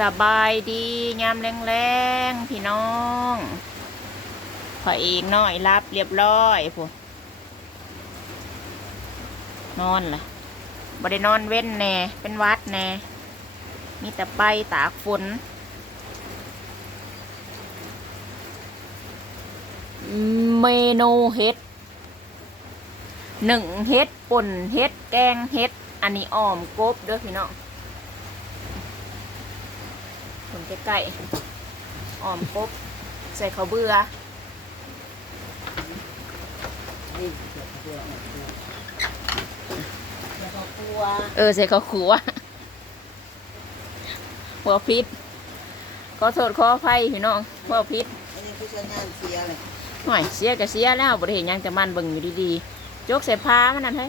สบายดียามแรงๆพี่น้องพอเองน้อยรับเรียบร้อยพวนอนล่ะบ่ได้นอนเว้นแน่เป็นวัดแน่มีแต่ไปตากฝนเมนูเห็ดหนึ่งเห็ดป่นเห็ดแกงเห็ด อันนี้อ้อมกบเด้อพี่น้อง ผมใกล้ๆอ่อมกบใส่ข้าวเบื่อเออใส่ข้าวขัวหัวพิษขอโทษขออภัยพี่น้องหัวพิษอันนี้คือใช้งานเสียเลยหน่อยเสียก็เสียแล้วบริเห็นยังจะมันเบิ่งอยู่ดีๆจกใส่ผ้ามันนั่นให้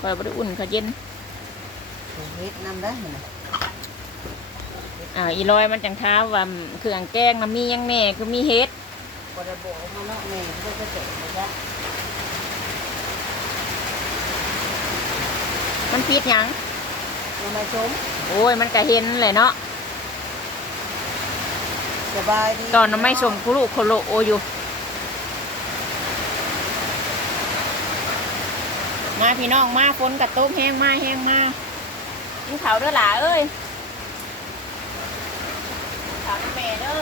คอยบริอุ่นเขาเย็น เฮ็ดนำได้เหรออ่าอีลอยมันจังท้าว่าเครื่องแกงมันมีหยังแน่คือมีเฮ็ดพอระบบมาเนาะแม่ก็จะเจ็บนะจ๊ะมันพิษหยังเรามาชมโอ้ยมันก็เห็นเลยเนาะสบายดีตอนน้ำไม่สมคุรุโคโลโออยู่มาพี่น้องมาฝนกระตุกแห้งมาแห้งมา กินเขาวเด้อหล่าเอ้ยขาวน้ำแม่เด้อ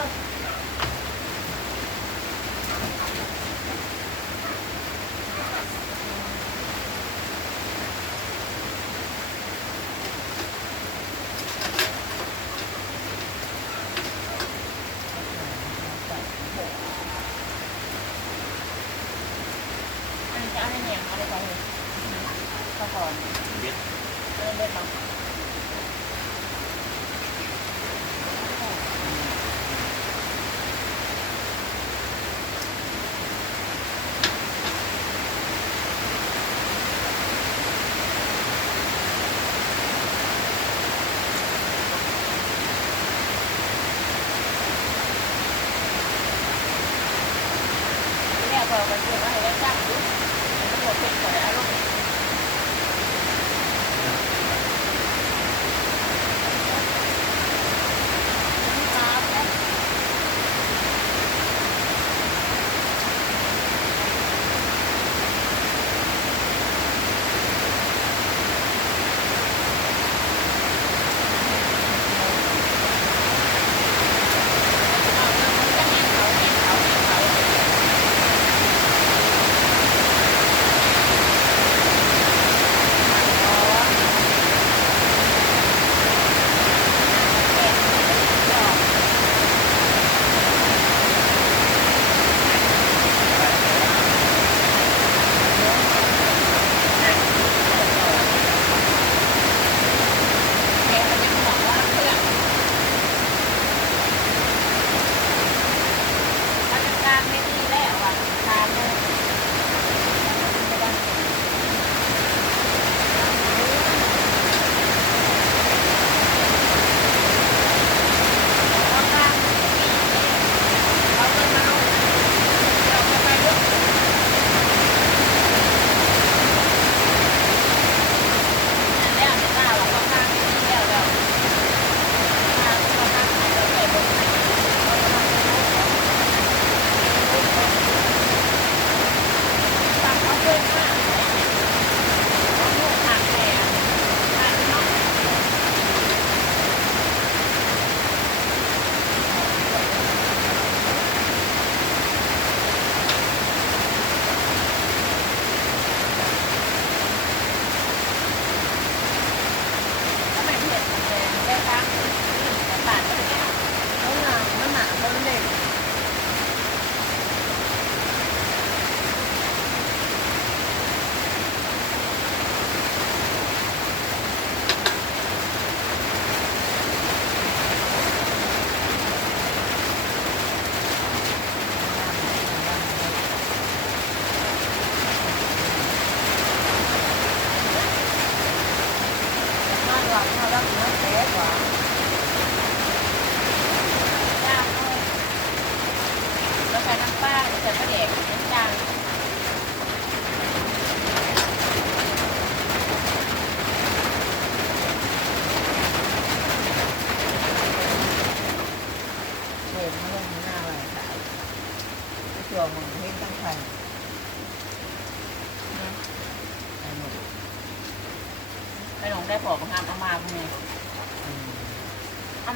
อันนี้จะเอาให้เหนียงเอาได้ไปเลยข้าวก่อนเด็ดเด็ดเนา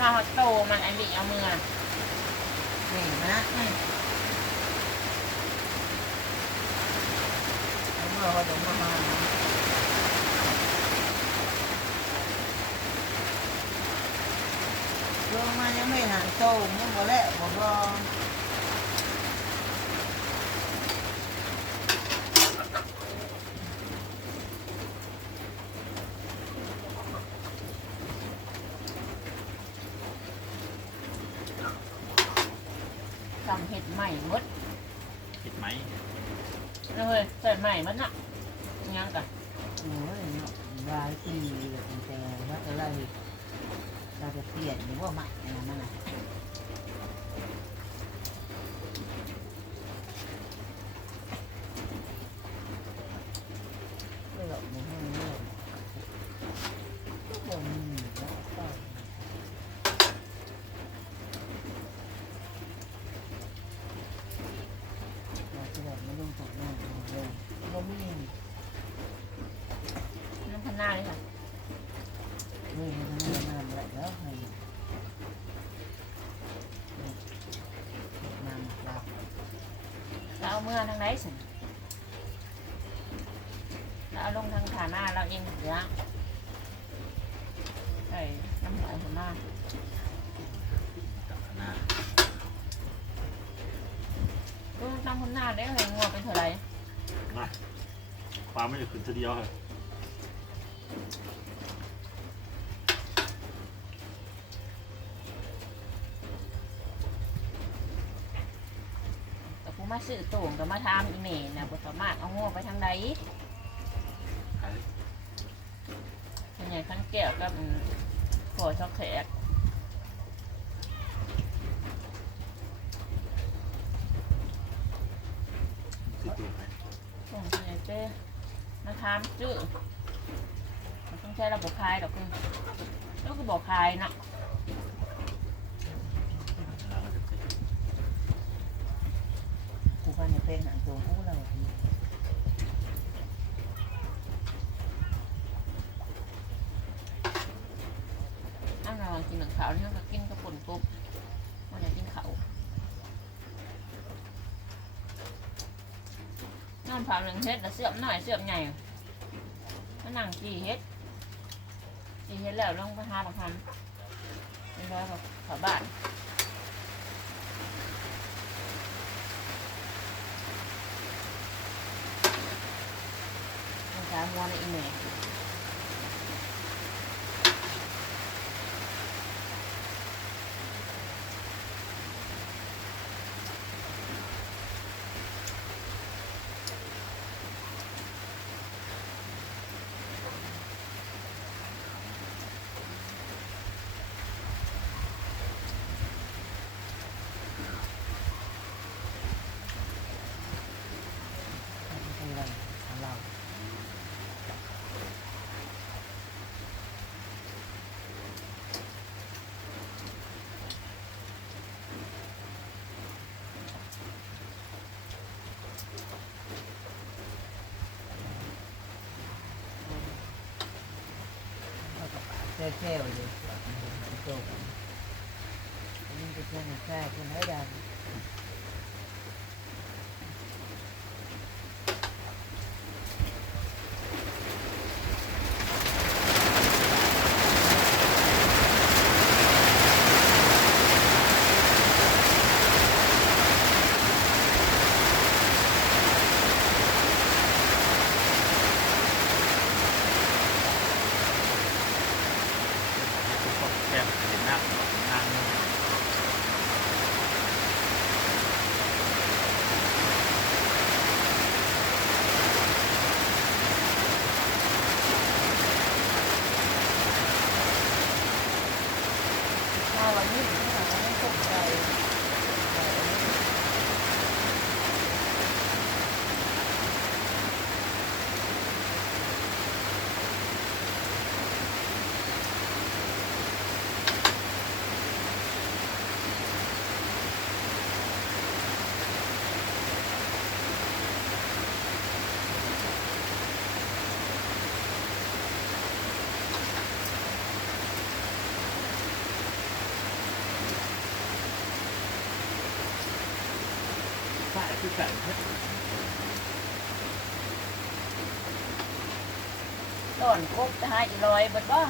มาฮอตโตมันไอ้บิเอามือนี่นะเอาเมือเขาจะมามาลงมายังไม่หันโตยังบ่แล้วบ่รอ ทำเห็ดใหม่หมดเห็ดไหมเลยใส่ใหม่หมดน่ะยังกันโอ้ยเนาะหลายปีแล้วตั้งแต่ว่าอะไรเราจะเปลี่ยนหรือว่าใหม่อะไรมันน่ะไม่หรอกไม่ให้เรื่องก็บ่มีแล้วก็เราจะแบบไม่ลงตกงานเลยบ่มี น้ำพันหน้าเลยค่ะ นี่มันทำงานอะไรแล้วไงนานหลับ เราเอามือทางไหนสิเราเอาลงทางขาหน้าเราเองเหลือใส่น้ำหอยหัวหน้ากับหน้าดูน้ำหัวหน้าได้เลยงัวเป็นเท่าไหรมาความไม่ได้ขึ้นทีเดียวครับ แต่กู มาซื้อโต่งกับมาทำอีเมลนะกูสามารถเอางัวไปทางใดขายส่วนใหญ่ขั้นแก้วกับอืมขอช็อกแขกซื้อตัวไปส่วนใหญ่เจ้มาทำจื้อมันต้องใช้ระบบคายดอกคือแล้วก็บอกคายนะ แล้วเราจะใช้ กูก็ เนี่ยเป็นหนังตัวผู้เราทีนั่งนอนกินหนึ่งขาวนี่ก็กินกระปุ่นปุ๊บมันอยากกินเขานอนผ่าหนึ่งเฮ็ดแล้วเสื่อมหน่อยเสื่อมใหญ่มานั่งจีเฮ็ดจีเฮ็ดแล้วลงไปหาบางคำเป็นร้อยกับขาบ้าน ภาษาหัวในอีเมล เป็นอะไรของเรา เซ่เซ่เลยโตนี่จะเป็นแค่คนให้ดัง ไก่ต้นครบจะหาอีลอยบิดบ่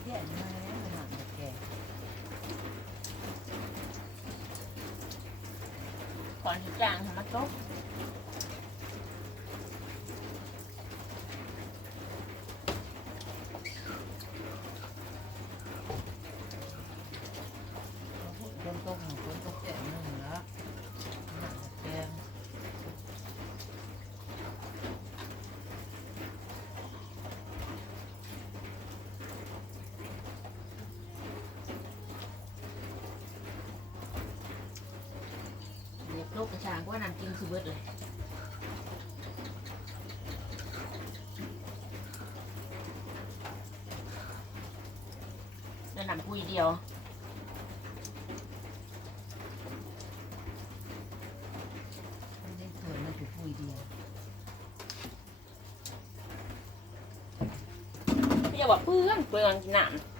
เปลี่ยนมาแล้วหนักแก่ ก่อนที่จ้างให้มาตกคนตกคนตกแก่หนึ่งแล้วหนักแก่ เรีย บลูกกระชางก็นั่งกินคือเบิดเลยแล้วนำคุยเดียวไม่ได้เคยมาถูกปุยเดียวพี่จะบอกเพื่อนเปลืองน้ำ